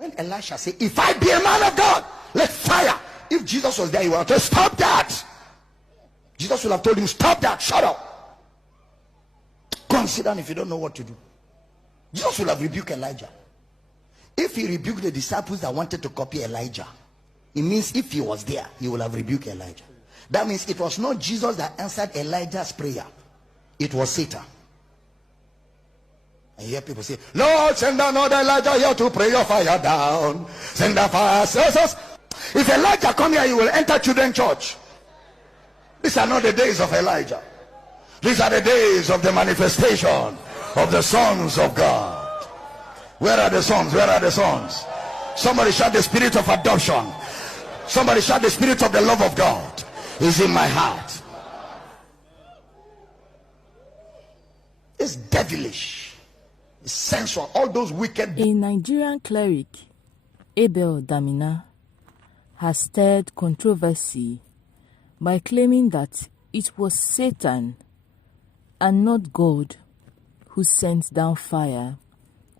When Elisha said, if I be a man of God, let fire. If Jesus was there, he would have told, stop that. Jesus would have told him, stop that, shut up. Go and sit down if you don't know what to do. Jesus would have rebuked Elijah. If he rebuked the disciples that wanted to copy Elijah, it means if he was there, he would have rebuked Elijah. That means it was not Jesus that answered Elijah's prayer. It was Satan. I hear people say, Lord, send down another Elijah here to pray your fire down. Send down fire. If Elijah come here, he will enter children's church. These are not the days of Elijah. These are the days of the manifestation of the sons of God. Where are the sons? Where are the sons? Somebody shout, the spirit of adoption. Somebody shout, the spirit of the love of God is in my heart. It's devilish. It's sensual. All those wicked. A Nigerian cleric, Damina, has stirred controversy by claiming that it was Satan and not God who sent down fire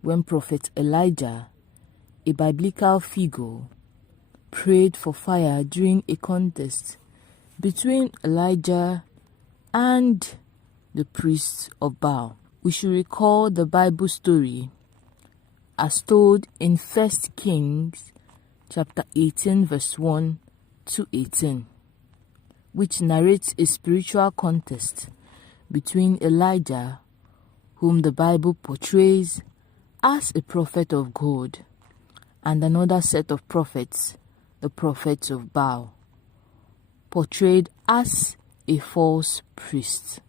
when Prophet Elijah, a biblical figure, prayed for fire during a contest between Elijah and the priests of Baal. We should recall the Bible story as told in 1 Kings chapter 18 verse 1 to 18, which narrates a spiritual contest between Elijah, whom the Bible portrays as a prophet of God, and another set of prophets, the prophets of Baal, portrayed as a false priest.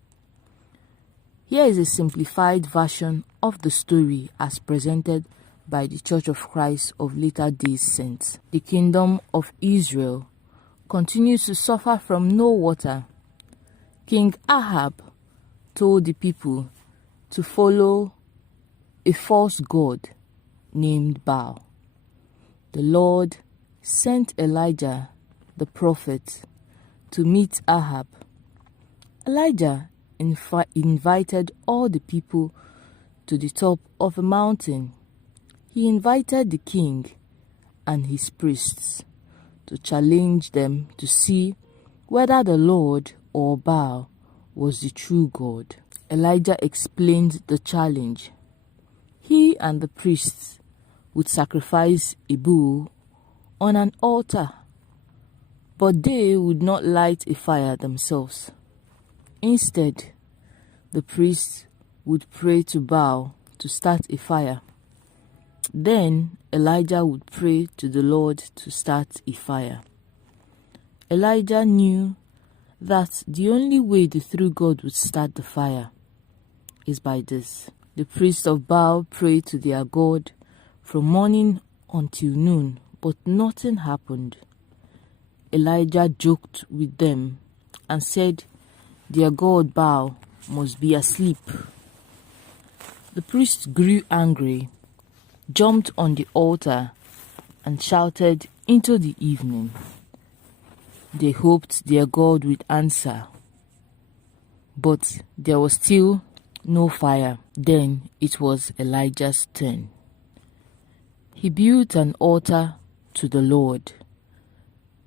Here is a simplified version of the story as presented by the Church of Christ of Latter Day Saints. The kingdom of Israel continues to suffer from no water. King Ahab told the people to follow a false god named Baal. The Lord sent Elijah, the prophet, to meet Ahab. Elijah invited all the people to the top of a mountain. He invited the king and his priests to challenge them to see whether the Lord or Baal was the true God. Elijah explained the challenge. He and the priests would sacrifice a bull on an altar, but they would not light a fire themselves. Instead, the priests would pray to Baal to start a fire. Then Elijah would pray to the Lord to start a fire. Elijah knew that the only way the true God would start the fire is by this. The priests of Baal prayed to their God from morning until noon, but nothing happened. Elijah joked with them and said, their god Baal must be asleep. The priests grew angry, jumped on the altar, and shouted into the evening. They hoped their God would answer, but there was still no fire. Then it was Elijah's turn. He built an altar to the Lord,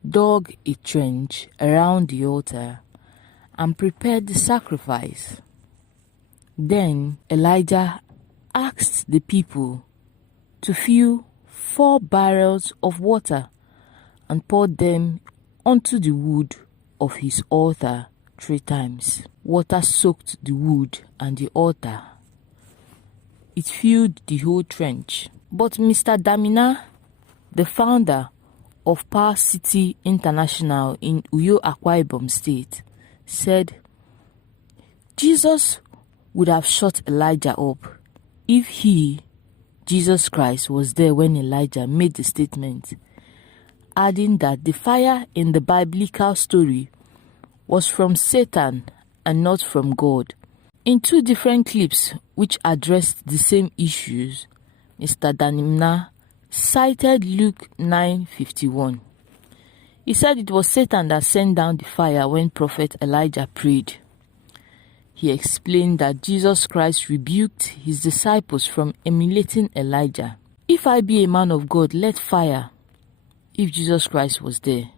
dug a trench around the altar, and prepared the sacrifice. Then Elijah asked the people to fill 4 barrels of water and poured them onto the wood of his altar 3 times. Water soaked the wood and the altar. It filled the whole trench. But Mr. Damina, the founder of Power City International in Uyo, Akwa Ibom State, said Jesus would have shut Elijah up if he, Jesus Christ, was there when Elijah made the statement, adding that the fire in the biblical story was from Satan and not from God. In 2 different clips which addressed the same issues, Mr. Damina cited Luke 9:51. He said it was Satan that sent down the fire when Prophet Elijah prayed. He explained that Jesus Christ rebuked his disciples from emulating Elijah. If I be a man of God, let fire. If Jesus Christ was there,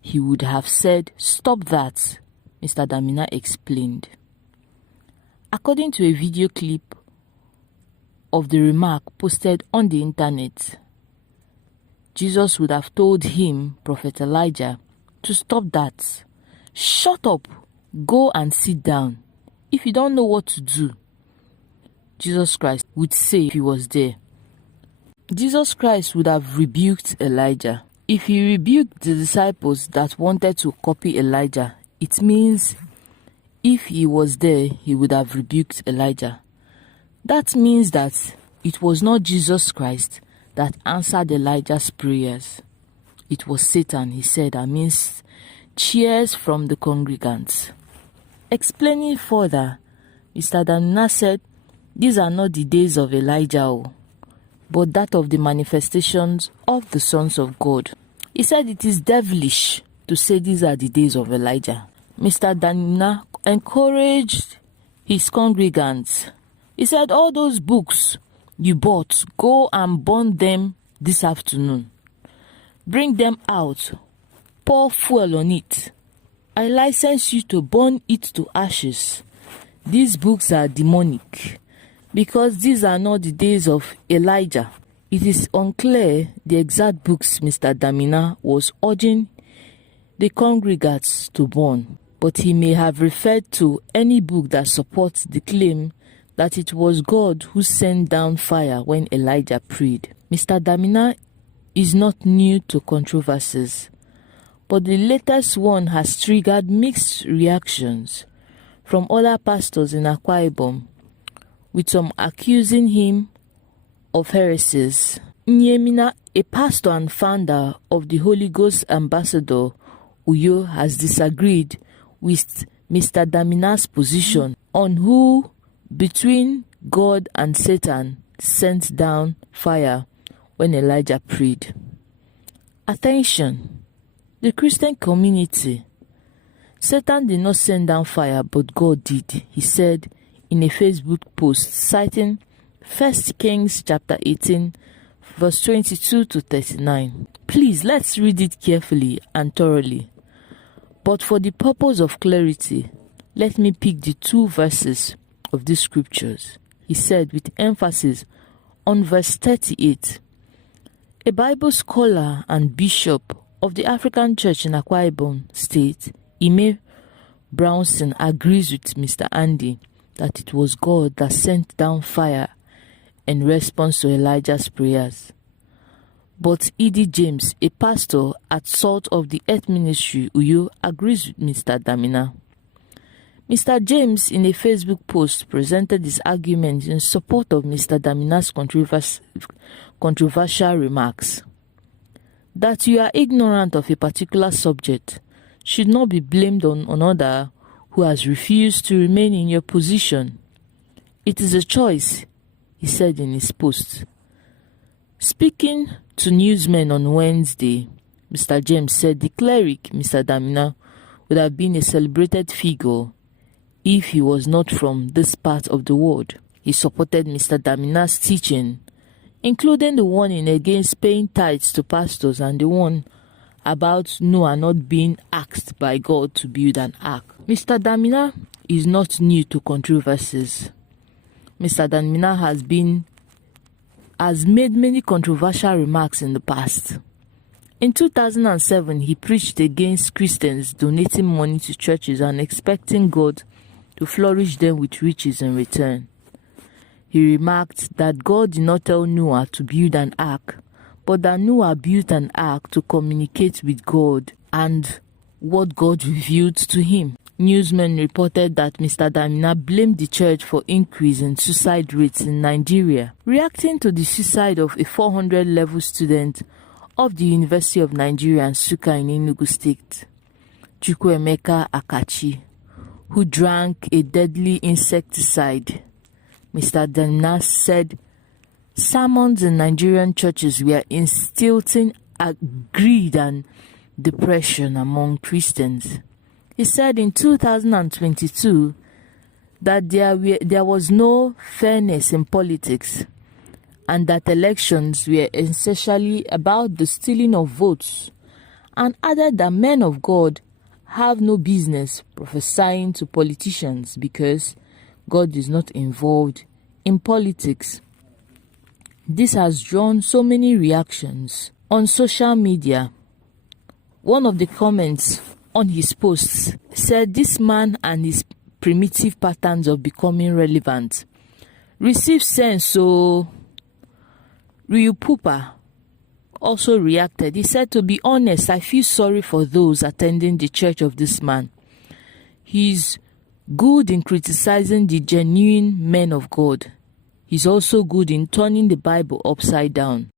he would have said, "Stop that," Mr. Damina explained. According to a video clip of the remark posted on the internet, Jesus would have told him, Prophet Elijah, to stop that. Shut up, go and sit down. If you don't know what to do, Jesus Christ would say if he was there. Jesus Christ would have rebuked Elijah. If he rebuked the disciples that wanted to copy Elijah, it means if he was there, he would have rebuked Elijah. That means that it was not Jesus Christ that answered Elijah's prayers. It was Satan, he said, amidst cheers from the congregants. Explaining further, Mr. Damina said, "These are not the days of Elijah, but that of the manifestations of the sons of God." He said it is devilish to say these are the days of Elijah. Mr. Damina encouraged his congregants. He said, "All those books you bought, go and burn them this afternoon. Bring them out, pour fuel on it. I license you to burn it to ashes. These books are demonic, because these are not the days of Elijah." It is unclear the exact books Mr. Damina was urging the congregants to burn, but he may have referred to any book that supports the claim that it was God who sent down fire when Elijah prayed. Mr. Damina is not new to controversies, but the latest one has triggered mixed reactions from other pastors in Akwa Ibom, with some accusing him of heresies. Damina, a pastor and founder of the Holy Ghost Ambassador Uyo, has disagreed with Mr. Damina's position on who between God and Satan sent down fire when Elijah prayed. Attention, the Christian community. Satan did not send down fire, but God did, he said in a Facebook post citing 1 Kings chapter 18, verse 22 to 39. Please, let's read it carefully and thoroughly. But for the purpose of clarity, let me pick the two verses of these scriptures. He said with emphasis on verse 38. A Bible scholar and bishop of the African Church in Akwa Ibom State, Ime Brownson, agrees with Mr. Andy that it was God that sent down fire in response to Elijah's prayers. But E.D. James, a pastor at Salt of the Earth Ministry, Uyo, agrees with Mr. Damina. Mr. James, in a Facebook post, presented his argument in support of Mr. Damina's controversial remarks. That you are ignorant of a particular subject should not be blamed on another who has refused to remain in your position. It is a choice, he said in his post. Speaking to newsmen on Wednesday, Mr. James said the cleric, Mr. Damina, would have been a celebrated figure if he was not from this part of the world. He supported Mr. Damina's teaching, including the warning against paying tithes to pastors and the one about Noah not being asked by God to build an ark. Mr. Damina is not new to controversies. Mr. Damina has made many controversial remarks in the past. In 2007, he preached against Christians donating money to churches and expecting God to flourish them with riches in return. He remarked that God did not tell Noah to build an ark, but that Noah built an ark to communicate with God and what God revealed to him. Newsmen reported that Mr. Damina blamed the church for increase in suicide rates in Nigeria. Reacting to the suicide of a 400-level student of the University of Nigeria, Nsukka in Enugu State, Chukwuemeka Akachi, who drank a deadly insecticide, Mr. Damina said sermons in Nigerian churches were instilling greed and depression among Christians. He said in 2022 that there was no fairness in politics and that elections were essentially about the stealing of votes, and added that men of God have no business prophesying to politicians because God is not involved in politics. This has drawn so many reactions on social media. One of the comments on his posts said this man and his primitive patterns of becoming relevant receive sense. So Ryu Pupa also reacted. He said, "To be honest, I feel sorry for those attending the church of this man. He's good in criticizing the genuine men of God. He's also good in turning the Bible upside down."